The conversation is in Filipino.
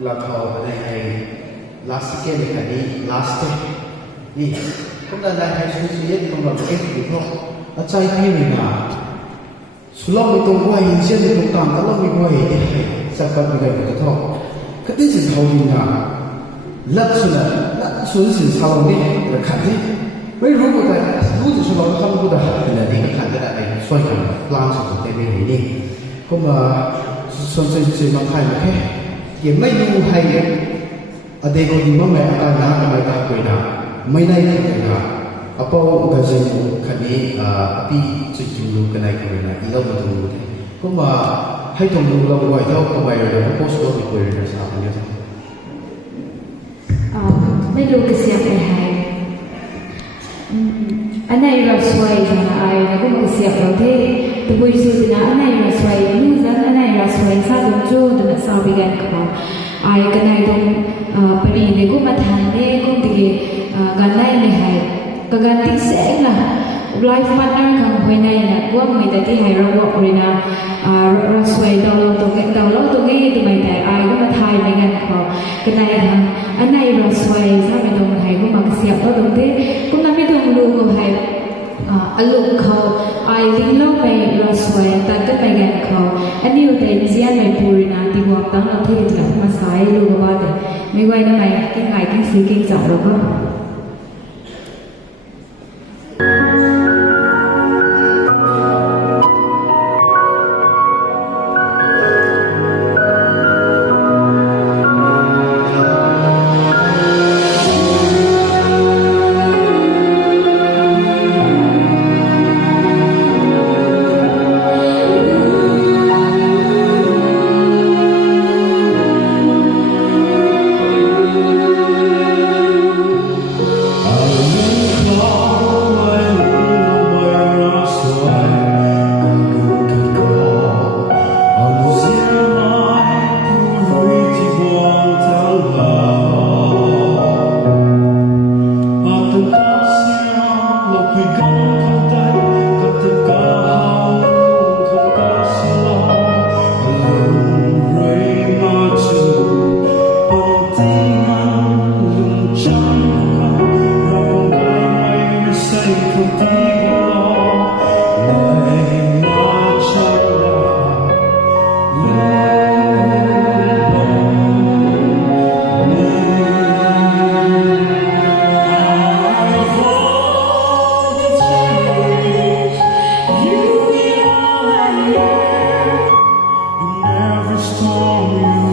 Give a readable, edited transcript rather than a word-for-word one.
là thầu ở đây hay last cái này cái last đi cũng là đây hay suy nghĩ không là cái gì thôi ở trái tim mình là sula mình tung quay hiện trên mình tung tạm đó là mình quay sẽ cần mình cái gì thôi cái tí gì thầu mình là lắc xuống sự sau này là khát gì mấy lúc mà tại lúc thì số nó không có được thì là đi khát cái này xoay cả lao xuống cái bên này đi cũng mà xuân sinh nó thay mà hết thì mấy lúc hay ở đây có gì mà mẹ ta nói mà ta quên nào mấy nay thì là ở bao cái gì khát đi đi chụp chụp cái này quên là đi đâu mà tụi mình cũng mà hay tụi mình lâu ngoài đâu có bài rồi nó post rồi quên rồi sao như thếไม่รู้จะเสียไปให้อันไหนเราสวยนะไอ้เราก็ไม่เสียเราเท่ตัววิสุทธินะอันไหนเราสวยนู่นนั่นอันไหนเราสวยซาดุนจูดุนซาบิกันเขาไอ้กันไหนตรงปรีเนี่ยก็มาทานเนี่ยก็ตีกันไหนเนี่ยให้กันติ๊กเสียงละไลฟ์พาร์ทเนอร์ของคนไหนนะว่ามีแต่ที่ให้เราบอกเลยนะเราสวยเราตรงนี้ตัวไม่แต่ไอ้ก็มาทายในกันเขากันไหนนะอันไหนเราสวยซาบิตรงไหนก็มาเสียบเราตรงที่ก็นั่นไม่ตรงดูก็ให้อารมณ์เขาไอ้ลิงโลกไปเราสวยแต่ก็ไปกันเขาอันนี้อยู่แต่เจียนไม่พูดนะที่บอกตั้งเราที่จะมาสายรู้ว่าแต่ไม่ไหวนะไม่กินไก่กินซื้อกินจับเราก็Storm